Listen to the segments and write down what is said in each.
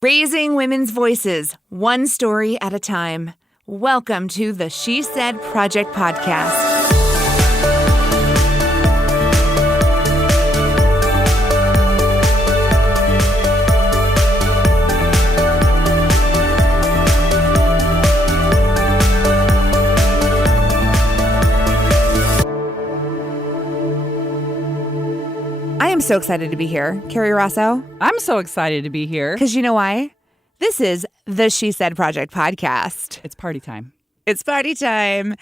Raising women's voices, one story at a time. Welcome to the She Said Project podcast. I am so excited to be here. Carrie Rosso. I'm so excited to be here. Because you know why? This is the She Said Project podcast. It's party time. It's party time.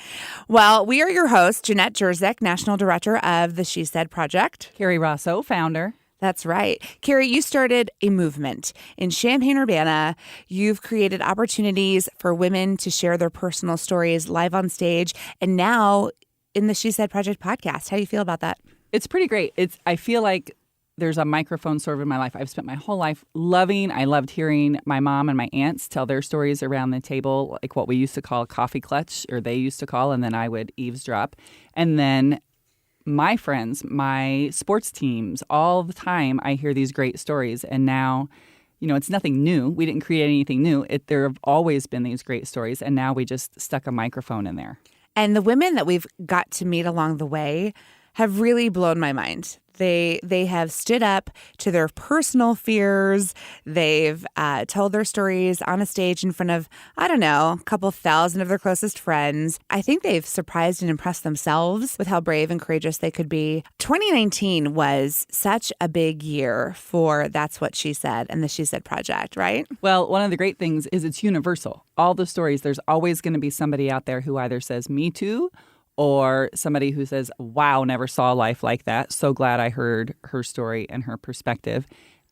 Well, we are your hosts, Jeanette Jerzyk, National Director of the She Said Project. Carrie Rosso, founder. That's right. Carrie, you started a movement in Champaign-Urbana. You've created opportunities for women to share their personal stories live on stage, and now in the She Said Project podcast. How do you feel about that? It's pretty great. I feel like there's a microphone sort of in my life. I've spent my whole life I loved hearing my mom and my aunts tell their stories around the table, like what we used to call a coffee clutch, or they used to call, and then I would eavesdrop. And then my friends, my sports teams, all the time I hear these great stories. And now, it's nothing new. We didn't create anything new. There have always been these great stories, and now we just stuck a microphone in there. And the women that we've got to meet along the way have really blown my mind. They have stood up to their personal fears. They've told their stories on a stage in front of, a couple thousand of their closest friends. I think they've surprised and impressed themselves with how brave and courageous they could be. 2019 was such a big year for That's What She Said and the She Said Project, right? Well, one of the great things is it's universal. All the stories, there's always going to be somebody out there who either says, "Me too," or somebody who says, "Wow, never saw life like that. So glad I heard her story and her perspective."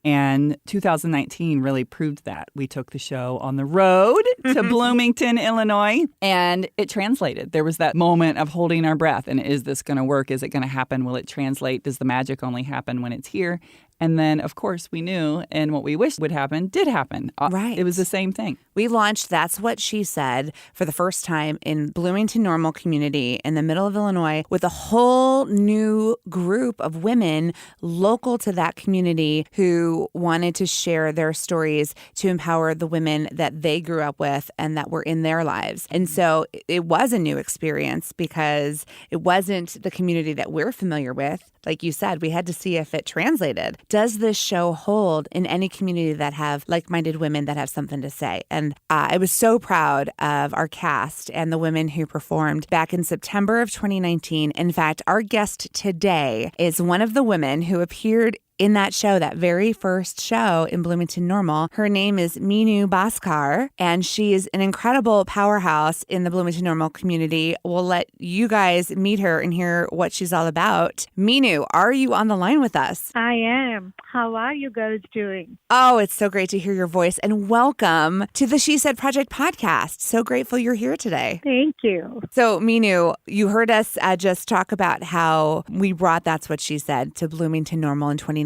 And 2019 really proved that. We took the show on the road to Bloomington, Illinois, and it translated. There was that moment of holding our breath. And is this going to work? Is it going to happen? Will it translate? Does the magic only happen when it's here? And then, of course, we knew, and what we wished would happen did happen. Right. It was the same thing. We launched That's What She Said for the first time in Bloomington-Normal community in the middle of Illinois with a whole new group of women local to that community who wanted to share their stories to empower the women that they grew up with and that were in their lives. And so it was a new experience because it wasn't the community that we're familiar with. Like you said, we had to see if it translated. Does this show hold in any community that have like-minded women that have something to say? And I was so proud of our cast and the women who performed back in September of 2019. In fact, our guest today is one of the women who appeared in that show, that very first show in Bloomington-Normal. Her name is Meenu Bhaskar, and she is an incredible powerhouse in the Bloomington-Normal community. We'll let you guys meet her and hear what she's all about. Meenu, are you on the line with us? I am. How are you girls doing? Oh, it's so great to hear your voice, and welcome to the She Said Project podcast. So grateful you're here today. Thank you. So, Meenu, you heard us just talk about how we brought That's What She Said to Bloomington-Normal in 2019,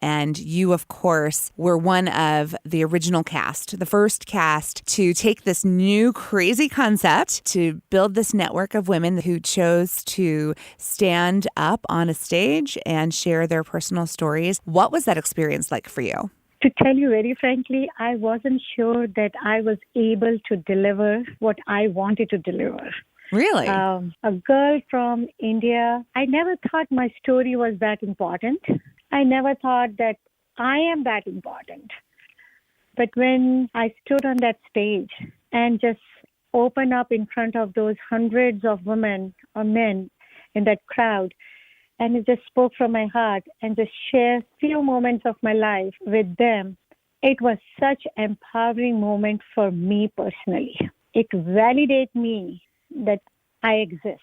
and you, of course, were one of the original cast, the first cast to take this new crazy concept to build this network of women who chose to stand up on a stage and share their personal stories. What was that experience like for you? To tell you very frankly, I wasn't sure that I was able to deliver what I wanted to deliver. Really? A girl from India. I never thought my story was that important. I never thought that I am that important. But when I stood on that stage and just opened up in front of those hundreds of women or men in that crowd, and it just spoke from my heart and just shared few moments of my life with them, it was such an empowering moment for me personally. It validated me that I exist.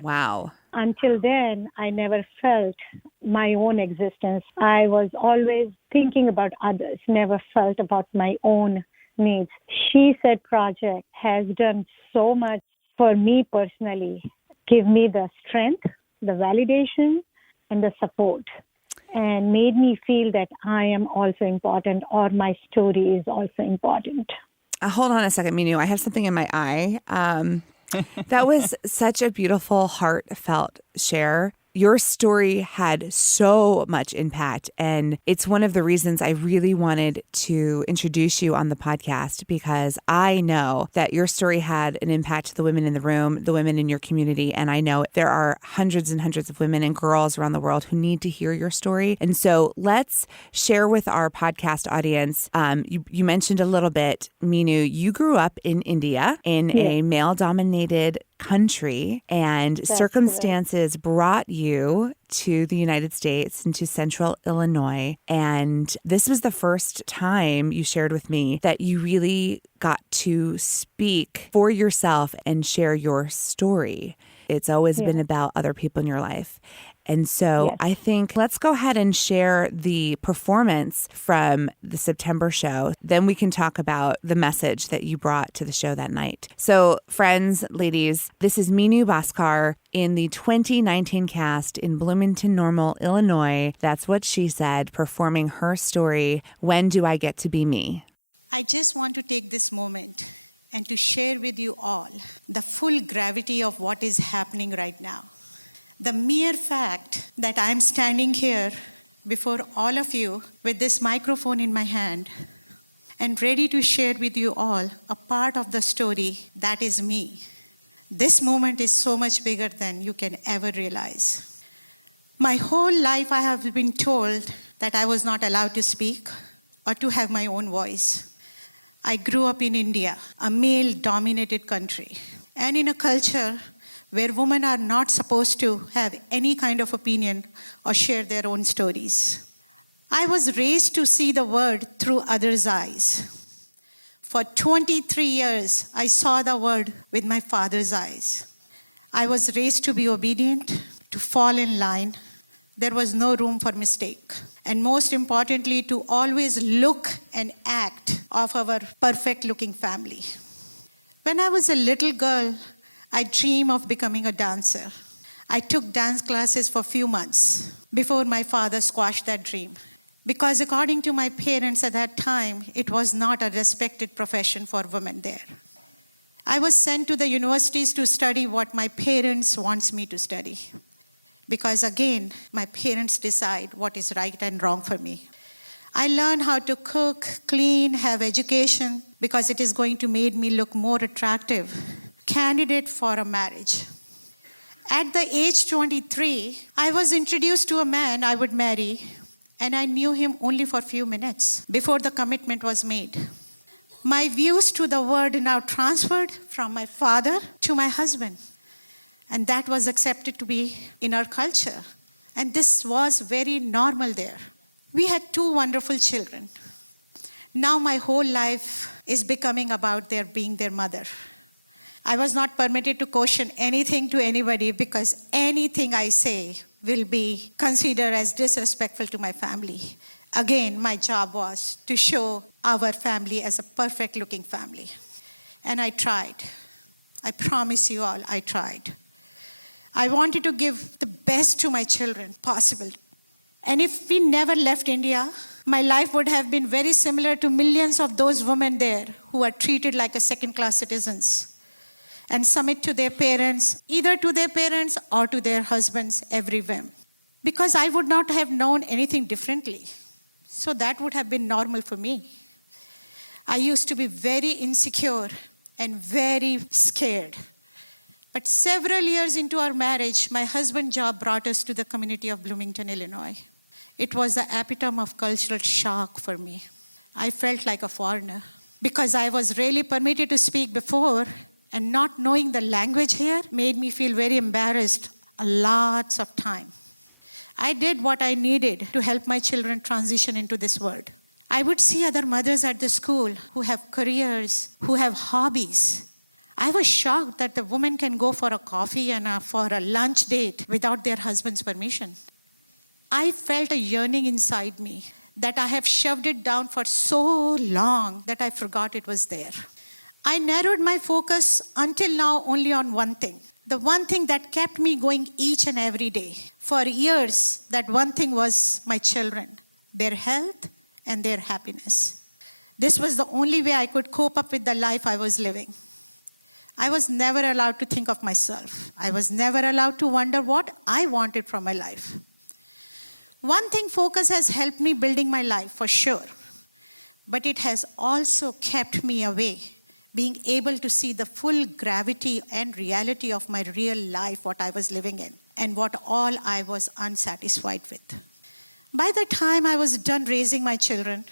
Wow. Until then, I never felt my own existence. I was always thinking about others, never felt about my own needs. She Said Project has done so much for me personally, give me the strength, the validation, and the support, and made me feel that I am also important or my story is also important. Hold on a second, Meenu. I have something in my eye. That was such a beautiful, heartfelt share. Your story had so much impact, and it's one of the reasons I really wanted to introduce you on the podcast, because I know that your story had an impact to the women in the room, the women in your community, and I know there are hundreds and hundreds of women and girls around the world who need to hear your story. And so let's share with our podcast audience. You mentioned a little bit, Meenu, you grew up in India in a male-dominated country, and circumstances brought you to the United States and to Central Illinois. And this was the first time you shared with me that you really got to speak for yourself and share your story. It's always been about other people in your life. And so I think let's go ahead and share the performance from the September show. Then we can talk about the message that you brought to the show that night. So friends, ladies, this is Meenu Bhaskar in the 2019 cast in Bloomington-Normal, Illinois. That's what she said, performing her story, When Do I Get to Be Me? I just want to take this moment and to share with you all the full gravity of what is happening right now. The mere fact that I'm standing here before all of you with this microphone in my hand and ready to share with you all a part of the story that is me. This moment is so much bigger than you can ever realize. My whole life I have been told that I was not allowed to speak or to have my own voice. I grew up in India, a male-dominated country, and in a culture where women are not supposed to have any kind of opinion or share their own stories. I was raised to see the world through others' eyes. For 23 years, I saw the world with my father's eyes. I was raised to be obedient, to fall in line. There was no room for mistake. And most importantly, to always look and act of our perfect-looking family. When I was a little girl, I dreamed of becoming a dancer. I took dance classes for a few months before my father squashed that dream. Because according to my parents at that time, it was not a respected profession for women there. I was sent to the universities to study what my parents wants me to study. Because again, my parents decide what is right and wrong for me. I learned how to cook, clean, have education, because it is going to make me look more attractive candidate for a marriage. At the age 23, I was introduced to a man I would marry, and I knew him only for a few minutes before the commitment was made. My views to the world now transferred from my father to my husband, and that was accepted to be in our culture, and this was very normal there. We had 2 wonderful children. Now my whole life is becoming about their being their mother. I was not permitted to question anything to anybody because anything I say will be considered as disrespectful to my family. Again, my job was to show our family as a perfect-looking family. And I tried. I promise you all, I tried. I wanted to give the best to my children possible. And if we never left India, my life would have been very similar to millions of those women there who are treated like a second-class citizens and submit to their parents, either to their parents or to their husbands every whim. Because I would not have known anything differently. So that would have been normal for me. I used to be very insecure and very scared. But several years into our marriage, my husband's job brought us to the community of Bloomington, Illinois. It was the epitome of cultural shock for me. I felt like a foreigner because I was really permitted to speak before, and not knowing the language here made me feel very embarrassed lots of time. I did what I needed to help my children transition into this world. I would see other mothers at the school who have careers, who have hobbies. I was shocked that the woman can go for a coffee and for a lunch date without their husband's permission. I felt a yearning inside me that I have shoved it down for so long that I forgot it was there. I narrowed my focus until now only on one thing. The one thing that kept me going each and every day. For years, that one thing was my children, their health and their happiness. This was the only way I could cope up with the life I was living. I was never allowed to think of myself. I was never allowed to wonder what I wanted from my life. One thing focus has helped me building my life for sure, but it has also kept me away, being able to see the full gravity and reality of my real life, what I was living in, and what all I was unsatisfied with. By the time I was done raising my children,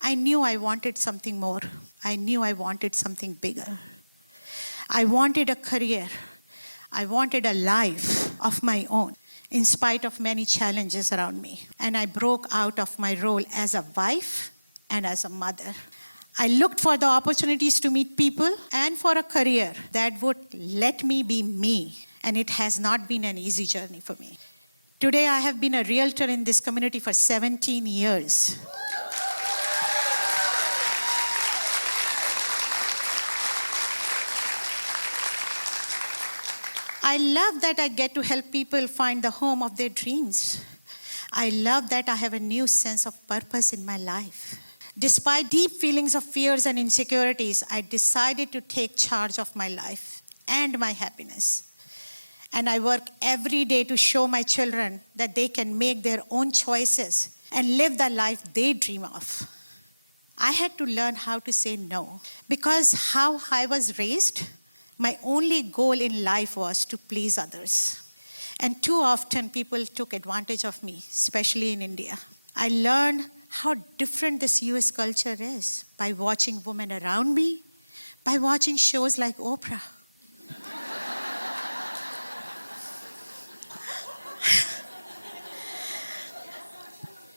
I knew I wanted something more. I knew I wanted something bigger. I wanted a career. I wanted a life of my own, in spite of many challenges around me. And I broke out of my role as a wife and as a mother. I looked for the opportunities to meet people and for a career that would let me be me. And it has not been an easy journey for me. Today, I have been a realtor in this community for 17 years. I love that I get to help people find the home of their dreams. I love that I have a new sense of purpose in my life. Despite deep feelings of fears and insecurities, I decided to take charge of my life and my happiness. And I work every day to show my children that they can make their own choices and live the life they dream of. I had to learn how to say no, because how I was raised, my only goal in life was to please others. And too often people took advantage of me, especially in India. I learned how different this US culture is by watching women around me, by watching shows like Oprah.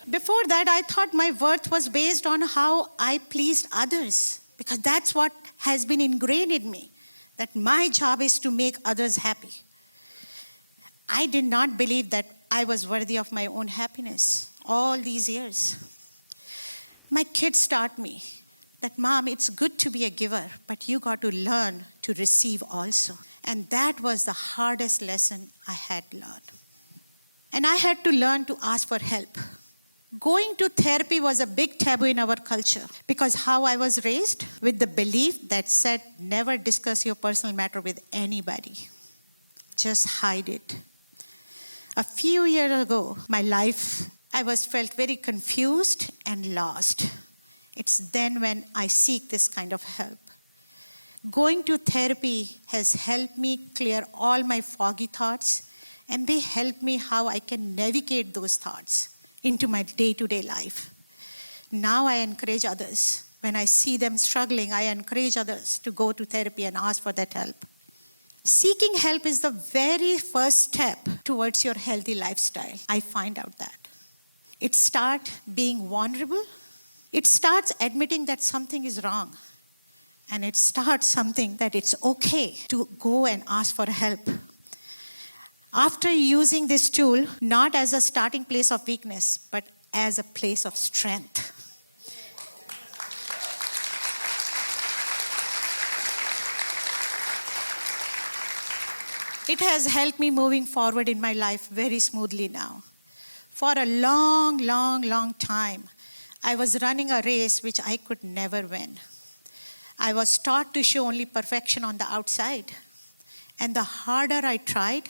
Before that, I thought my worth was based on how I pleased others, because that's what has been ingrained in me, that my job is to make others happy. I did not believe that I was worthy of my own happiness all these years. My kids taught me that, Mom, it's good to be a giver, but you got to learn to receive also. And that was the hardest lesson I had learned. And I had to learn to ask for help. Going to therapy was a big taboo in our culture, because how I was raised with the belief that said, never discuss your personal matter with anybody. Just hide it. A few years ago, my life, I felt very confused and lost. It's then when I seek this kind of help. Going to therapy has helped me clear all my foggy thoughts, and they help me how I can navigate those thoughts into my day-to-day life. Now I encourage others. When I see them struggling, I encourage others to go to therapy and ask for that help. Seeking help is the very first step towards your healthy lifestyle. I find out that. It starts being vulnerable. It starts admitting that something is wrong. And it starts something that it's okay to go and ask for help. After using this tool, not as a starting place of weakness, but as a place of strength. It has helped me moving forward in my life very smoothly now. For a long time, I was running a race which I could never win. I was taught to show only perfection on the outside. And the harder I tried,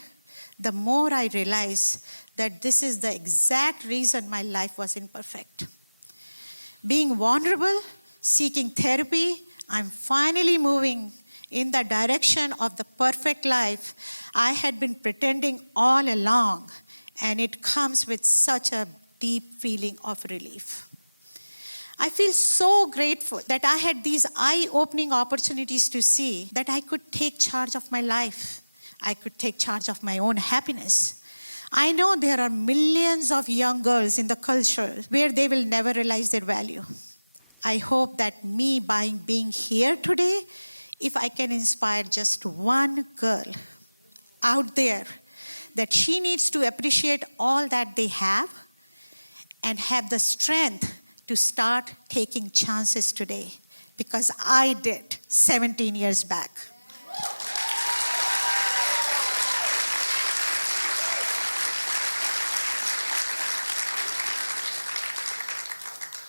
the more I realized that this is the exact reason my life was imperfect. Being vulnerable, seeking therapy, I'm finally moving in the direction of the perfect life I had been pretending all along, and it comes with such a deep feeling of relief. I feel so grateful that I had these eye-opening opportunities to see that I could take charge of my life. I could take charge of my own happiness. I know there are millions of young girls in the culture where they will never realize their value. I hope that me being here today, if I can inspire just one girl out there, that she needs to appreciate all that they have and have the strength to start taking chances today, because I did 17 years back.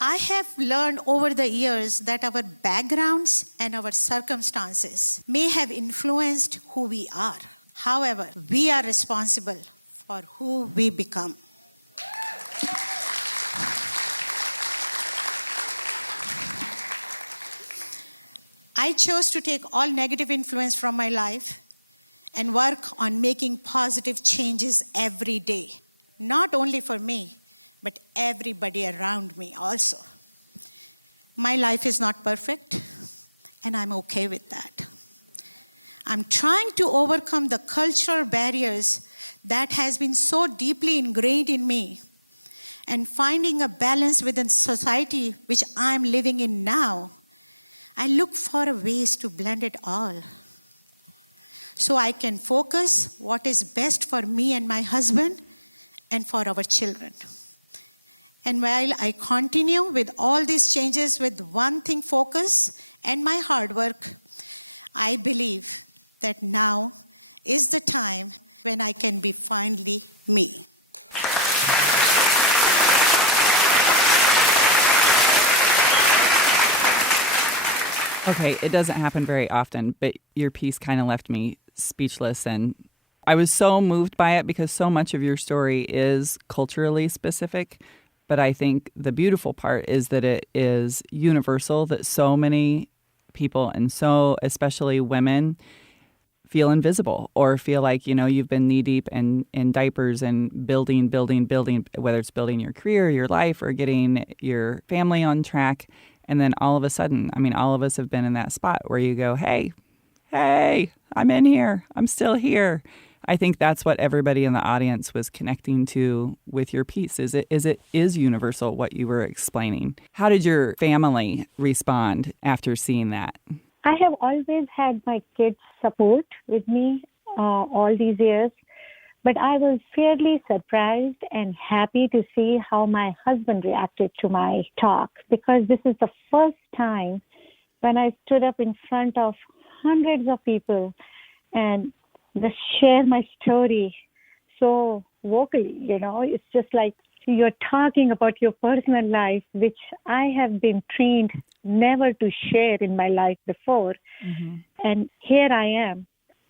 I have learned over the years that our backgrounds and our circumstances may have influenced who we are. However, we are responsible for who we become. I chose to take all negative influence from my life and work on making positive changes every day, not only for me, but everybody around me also. My life is not perfect, and I'm okay with that. I'm trying to overcome the cultural barriers that has been so deeply ingrained in me and finding a balance within society which I'm living in now. I look for ways to blend it all so I can focus what is best for me and my husband and for our children. And while I continue with all these changes with one thing focus and my hard work, I believe that now is the time when I can be finally me. Okay, it doesn't happen very often, but your piece kind of left me speechless, and I was so moved by it because so much of your story is culturally specific. But I think the beautiful part is that it is universal, that so many people, and so especially women, feel invisible or feel like, you've been knee deep in diapers and building, whether it's building your career, your life, or getting your family on track. And then all of a sudden, all of us have been in that spot where you go, hey, I'm in here. I'm still here. I think that's what everybody in the audience was connecting to with your piece. It is universal what you were explaining. How did your family respond after seeing that? I have always had my kids' support with me all these years, but I was fairly surprised and happy to see how my husband reacted to my talk, because this is the first time when I stood up in front of hundreds of people and just share my story so vocally. It's just like you're talking about your personal life, which I have been trained never to share in my life before. Mm-hmm. And here I am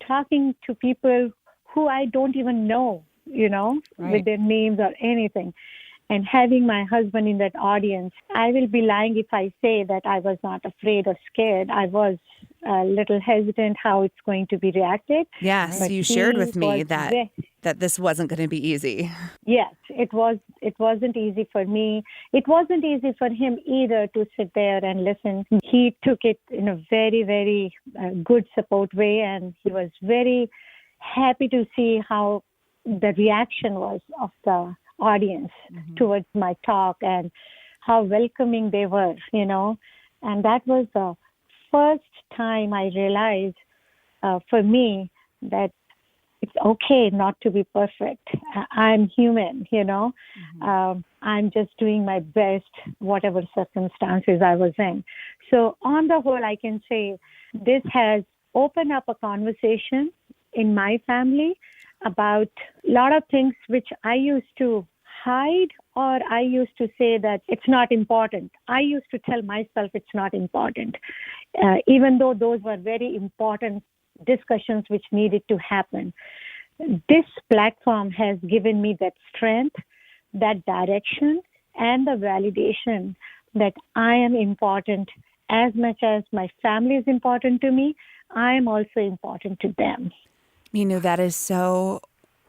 talking to people who I don't even know, right, with their names or anything. And having my husband in that audience, I will be lying if I say that I was not afraid or scared. I was a little hesitant how it's going to be reacted. Yes, but you shared with me that this wasn't going to be easy. Yes, it was. It wasn't easy for me. It wasn't easy for him either to sit there and listen. He took it in a very, very good support way, and he was very happy to see how the reaction was of the audience towards my talk and how welcoming they were, And that was the first time I realized for me that it's okay not to be perfect. I'm human, I'm just doing my best, whatever circumstances I was in. So on the whole, I can say this has opened up a conversation in my family about a lot of things which I used to hide, or I used to say that it's not important. I used to tell myself it's not important, even though those were very important discussions which needed to happen. This platform has given me that strength, that direction, and the validation that I am important as much as my family is important to me. I am also important to them. Meenu, that is so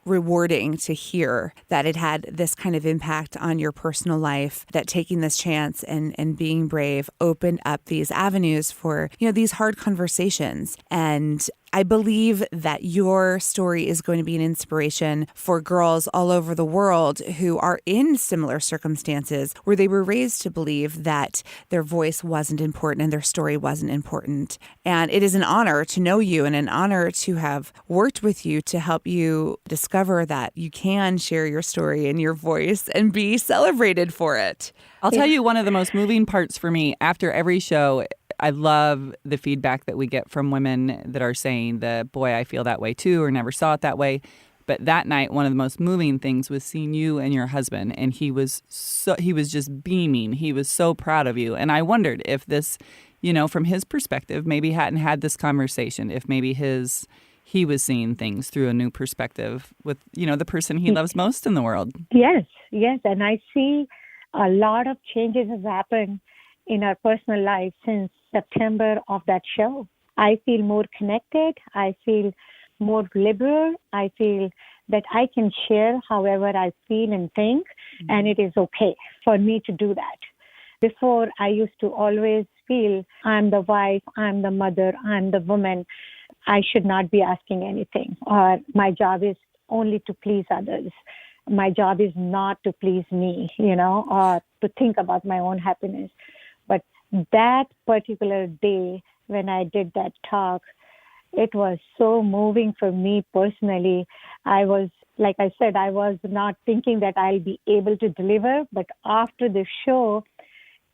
rewarding to hear that it had this kind of impact on your personal life, that taking this chance and being brave opened up these avenues for, these hard conversations. And I believe that your story is going to be an inspiration for girls all over the world who are in similar circumstances where they were raised to believe that their voice wasn't important and their story wasn't important. And it is an honor to know you and an honor to have worked with you to help you discover that you can share your story and your voice and be celebrated for it. I'll tell you one of the most moving parts for me after every show. I love the feedback that we get from women that are saying boy, I feel that way too, or never saw it that way. But that night, one of the most moving things was seeing you and your husband, and he was just beaming. He was so proud of you. And I wondered if this, from his perspective, maybe hadn't had this conversation, if maybe he was seeing things through a new perspective with, the person he loves most in the world. Yes. And I see a lot of changes have happened in our personal life since September of that show. I feel more connected. I feel more liberal. I feel that I can share however I feel and think, and it is okay for me to do that. Before, I used to always feel I'm the wife, I'm the mother, I'm the woman. I should not be asking anything, or my job is only to please others. My job is not to please me, or to think about my own happiness. But that particular day when I did that talk, it was so moving for me personally. I was, like I said, I was not thinking that I'll be able to deliver, but after the show,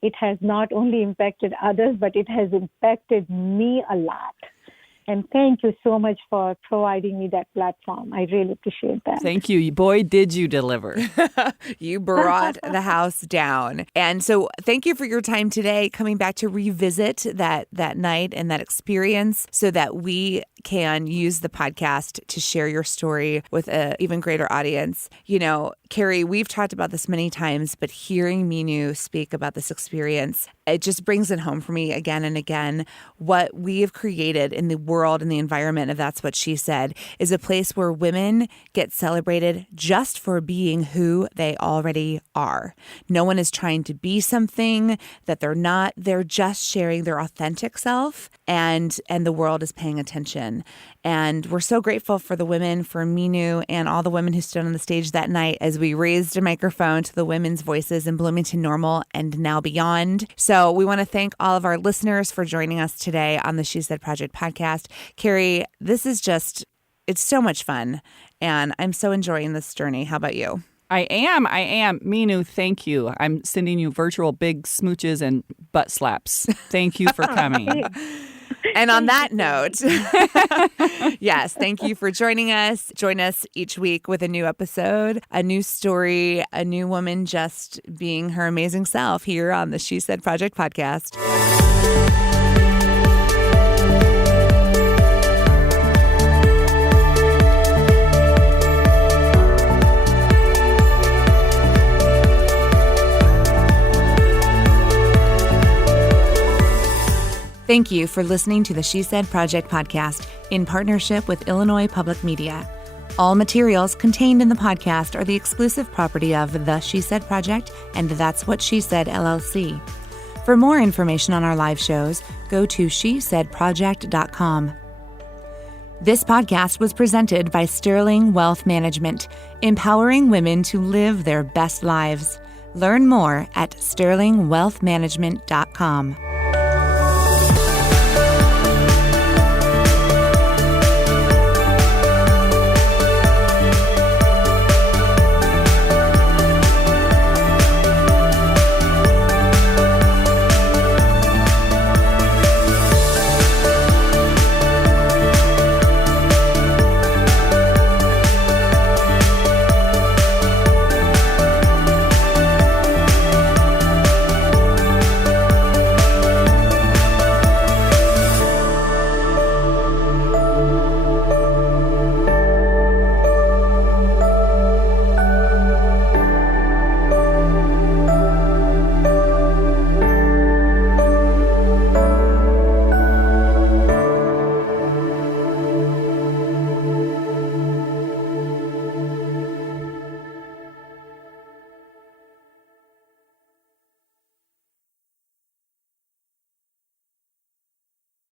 it has not only impacted others, but it has impacted me a lot. And thank you so much for providing me that platform. I really appreciate that. Thank you. Boy, did you deliver. You brought the house down. And so thank you for your time today, coming back to revisit that night and that experience so that we can use the podcast to share your story with an even greater audience. Carrie, we've talked about this many times, but hearing Meenu speak about this experience, it just brings it home for me again and again. What we have created in the world and the environment of That's What She Said is a place where women get celebrated just for being who they already are. No one is trying to be something that they're not. They're just sharing their authentic self, and the world is paying attention. And we're so grateful for the women, for Meenu, and all the women who stood on the stage that night as we raised a microphone to the women's voices in Bloomington-Normal and now beyond. So we want to thank all of our listeners for joining us today on the She Said Project podcast. Carrie, this is it's so much fun, and I'm so enjoying this journey. How about you? I am. Meenu, thank you. I'm sending you virtual big smooches and butt slaps. Thank you for coming. And on that note, yes, thank you for joining us. Join us each week with a new episode, a new story, a new woman just being her amazing self here on the She Said Project podcast. Thank you for listening to the She Said Project podcast in partnership with Illinois Public Media. All materials contained in the podcast are the exclusive property of The She Said Project and That's What She Said, LLC. For more information on our live shows, go to shesaidproject.com. This podcast was presented by Sterling Wealth Management, empowering women to live their best lives. Learn more at sterlingwealthmanagement.com.